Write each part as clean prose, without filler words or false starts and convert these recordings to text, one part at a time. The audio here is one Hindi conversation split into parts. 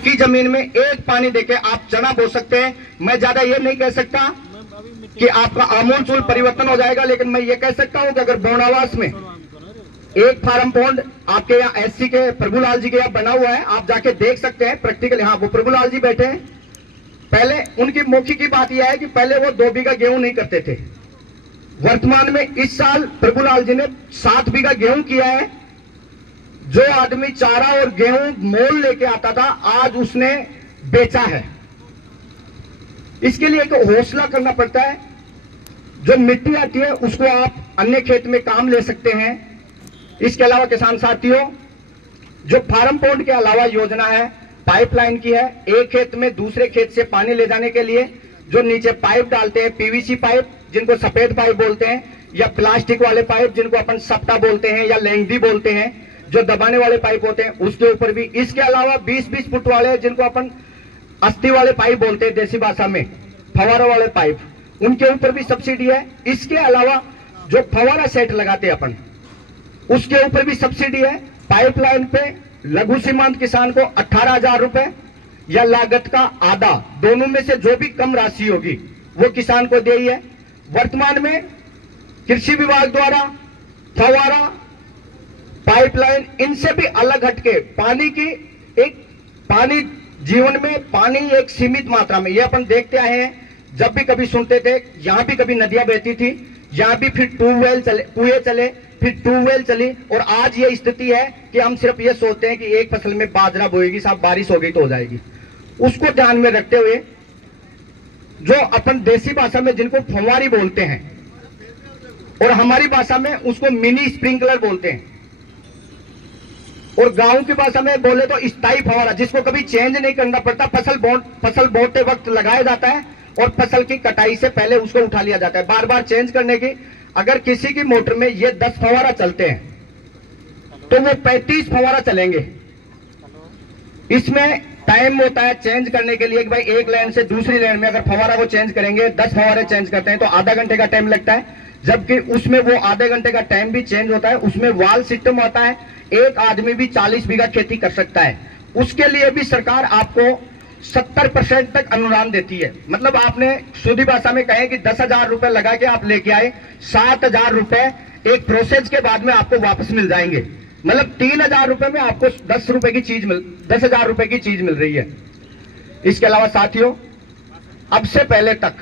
पक्की जमीन में एक पानी देके आप चना बो सकते हैं। मैं ज्यादा ये नहीं कह सकता कि आपका आमूल परिवर्तन हो जाएगा, लेकिन मैं ये कह सकता हूं कि अगर बोनावास में एक फार्म पॉन्ड आपके यहाँ एससी के प्रभुलाल जी के यहाँ बना हुआ है, आप जाके देख सकते हैं प्रैक्टिकली। हाँ, वो प्रभुलाल जी बैठे हैं। पहले उनकी मौखी की बात यह है कि पहले वो 2 बीघा गेहूं नहीं करते थे। वर्तमान में इस साल प्रभुलाल जी ने 7 बीघा गेहूं किया है। जो आदमी चारा और गेहूं मोल लेके आता था, आज उसने बेचा है। इसके लिए एक हौसला करना पड़ता है। जो मिट्टी आती है उसको आप अन्य खेत में काम ले सकते हैं। इसके अलावा किसान साथियों, जो फार्म पॉन्ड के अलावा योजना है पाइपलाइन की है। एक खेत में दूसरे खेत से पानी ले जाने के लिए जो नीचे पाइप डालते हैं, पीवीसी पाइप जिनको सफेद पाइप बोलते हैं, या प्लास्टिक वाले पाइप जिनको अपन सप्ता बोलते हैं या लेंगदी बोलते हैं, जो दबाने वाले पाइप होते हैं, उसके ऊपर भी। इसके अलावा 20-20 फुट वाले जिनको अपन अस्थि वाले पाइप बोलते हैं देसी भाषा में, फवारा वाले पाइप, उनके ऊपर भी सब्सिडी है। इसके अलावा जो फवारा सेट लगाते हैं अपन, उसके ऊपर भी सब्सिडी है। पाइपलाइन पे लघु सीमांत किसान को 18,000 रुपए या लागत का आधा, दोनों में से जो भी कम राशि होगी वो किसान को दी है। वर्तमान में कृषि विभाग द्वारा फवारा, पाइपलाइन, इनसे भी अलग हटके पानी जीवन में पानी एक सीमित मात्रा में, ये अपन देखते आए हैं। जब भी कभी सुनते थे, यहां भी कभी नदियां बहती थी, यहां भी फिर ट्यूबवेल चले, कुएं चले, फिर ट्यूबवेल चली, और आज ये स्थिति है कि हम सिर्फ ये सोचते हैं कि एक फसल में बाजरा बोएगी, साहब बारिश हो गई तो हो जाएगी। उसको ध्यान में रखते हुए जो अपन देसी भाषा में जिनको फव्वारी बोलते हैं, और हमारी भाषा में उसको मिनी स्प्रिंकलर बोलते हैं, और गांव की भाषा में बोले तो स्थायी फव्वारा, जिसको कभी चेंज नहीं करना पड़ता। फसल बोते वक्त लगाया जाता है और फसल की कटाई से पहले उसको उठा लिया जाता है, बार बार चेंज करने की। अगर किसी की मोटर में ये 10 फव्वारा चलते हैं तो वो 35 फव्वारा चलेंगे। इसमें टाइम होता है चेंज करने के लिए कि भाई एक लाइन से दूसरी लाइन में अगर फव्वारा को चेंज करेंगे, 10 फव्वारे चेंज करते हैं तो आधा घंटे का टाइम लगता है, जबकि उसमें वो आधे घंटे का टाइम भी चेंज होता है। उसमें वाल सिस्टम होता है, एक आदमी भी 40 बीघा खेती कर सकता है। उसके लिए भी सरकार आपको 70% तक अनुदान देती है। मतलब आपने सीधी भाषा में कहे कि 10,000 रुपए लगा के आप लेके आए, 7,000 रुपए एक प्रोसेस के बाद में आपको वापस मिल जाएंगे। मतलब 3,000 रुपए में आपको 10,000 रुपए की चीज मिल रही है। इसके अलावा साथियों, अब से पहले तक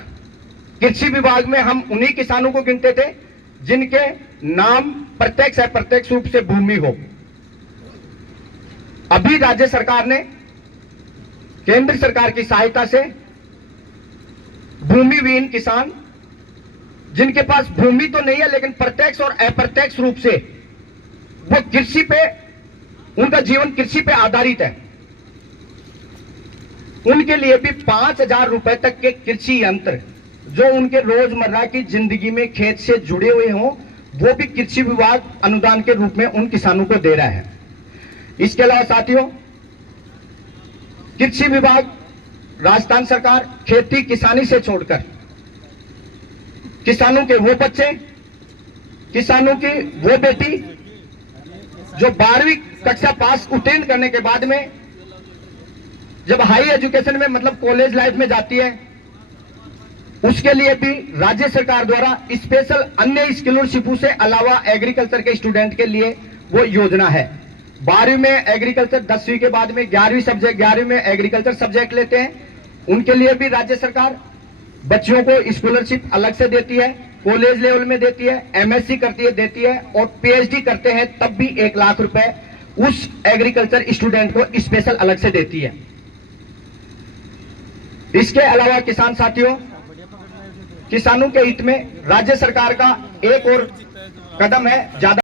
कृषि विभाग में हम उन्हीं किसानों को गिनते थे जिनके नाम प्रत्यक्ष अप्रत्यक्ष रूप से भूमि हो। अभी राज्य सरकार ने केंद्र सरकार की सहायता से भूमिहीन किसान, जिनके पास भूमि तो नहीं है लेकिन प्रत्यक्ष और अप्रत्यक्ष रूप से वो कृषि पे, उनका जीवन कृषि पे आधारित है, उनके लिए भी 5,000 रुपए तक के कृषि यंत्र जो उनके रोजमर्रा की जिंदगी में खेत से जुड़े हुए हों, वो भी कृषि विभाग अनुदान के रूप में उन किसानों को दे रहा है। इसके अलावा साथियों, कृषि विभाग, राजस्थान सरकार खेती किसानी से छोड़कर किसानों के वो बच्चे, किसानों की वो बेटी जो 12वीं कक्षा पास उत्तीर्ण करने के बाद में जब हाई एजुकेशन में मतलब कॉलेज लाइफ में जाती है, उसके लिए भी राज्य सरकार द्वारा स्पेशल अन्य स्कॉलरशिपों से अलावा एग्रीकल्चर के स्टूडेंट के लिए वो योजना है। 12वीं में एग्रीकल्चर, 10वीं के बाद में 11वीं में एग्रीकल्चर सब्जेक्ट लेते हैं, उनके लिए भी राज्य सरकार बच्चों को स्कॉलरशिप अलग से देती है, कॉलेज लेवल में देती है, एमएससी करती है देती है, और पीएचडी करते हैं तब भी 1 लाख रुपए उस एग्रीकल्चर स्टूडेंट को स्पेशल अलग से देती है। इसके अलावा किसान साथियों, किसानों के हित में राज्य सरकार का एक और कदम है, ज्यादा